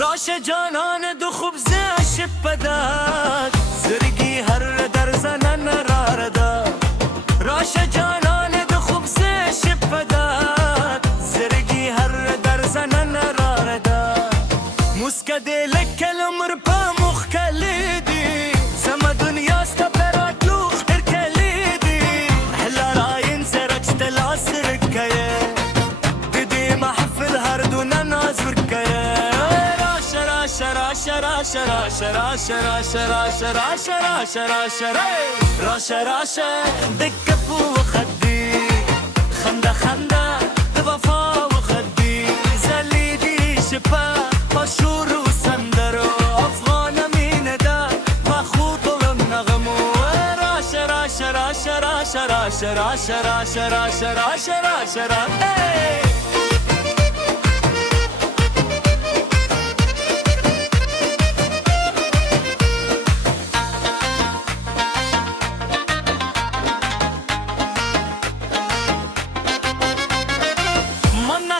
راش جانان دو خوب زش پداد زرگی هر در زنن راردا راش جانان دو خوب زش پداد زرگی هر در زنن راردا مسکد لکل مر پا مخ کلیدی زم دنیا است برات لوخ در کلیدی هلا راین زرک استلا سرکیه دیدی محفل هر دون نازور کیه راشه دك بو خدي خنده خنده وفا و خدي زلیدی شپا مشهور و سندرو افغان مینه دا مخوط و نغمو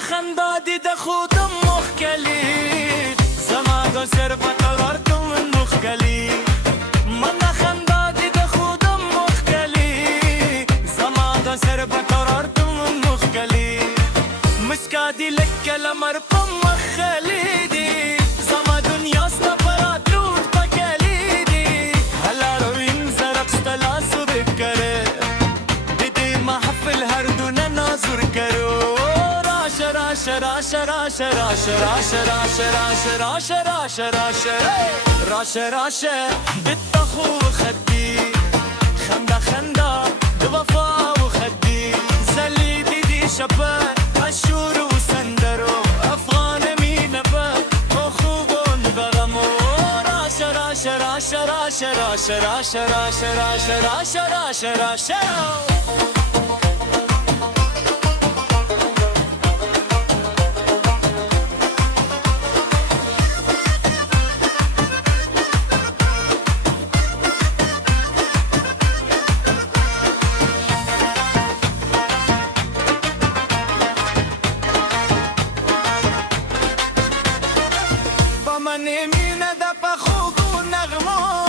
خندادي ده خودم مخكلي زمان سر بطلارتم من مخكلي من خندادي ده خودم مخكلي زمان سر بطلارتم من مخكلي مسكادي لك كلمر بم مخليدي زمان دنيا سنبرات لوت بكاليدي هلا روين زرق ستلا سركره ديدي محفل هردونا نازور كرو راشه بالطخو خدي خنده خنده بوفا وخدي زليدي دي شبان مشهور وسندرو افغان مين با مخوبون بغمو راشه مینه دا پا خوب و نغمو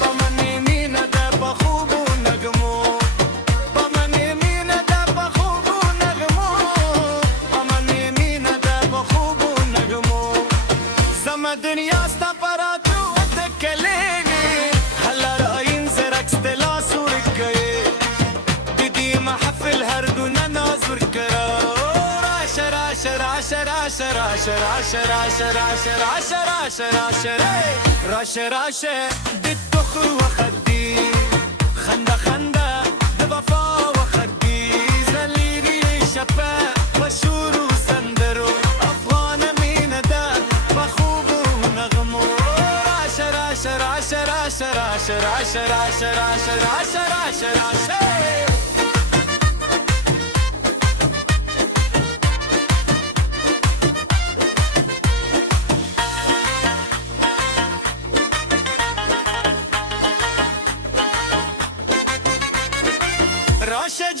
با من مینه دا پا خوب و نغمو با من مینه دا پا خوب و نغمو با من مینه دا پا خوب و نغمو زم دنیا ستا پراتو دکلیگی هلا راین زرک ستلا سورکای دیدی محفل هر دونه نازور کرا راشه بالطخ وخدي خنده خنده بوفا وخدي زليدي شبا مشهور وسندرو افغان مين دا مخوب ونغمو راشه راشه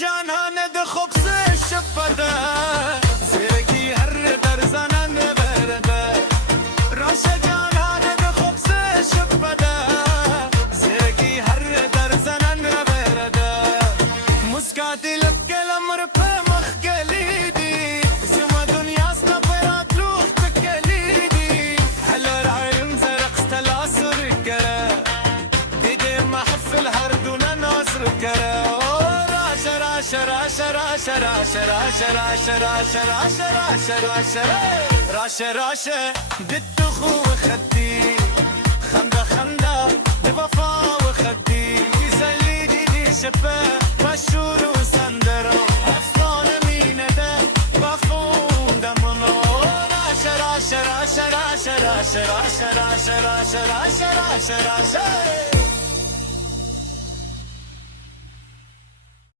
جانان ده خوب شپده زیرگی هر در زنن برده راشه جانان ده خوب شپده زیرگی هر در زنن برده مسکاتی لکل امر په مخ کلیدی زما دنیا ستا پرات لوخ تکلیدی حلو رایم زرق ستلا سر کره دیده محفل هر دونه ناصر کره راشه بالطخو خدي خنده خنده بوفا وخدي زليدي دي شبا مشهور وسندرو افغان مين دا بخون دمنو راشه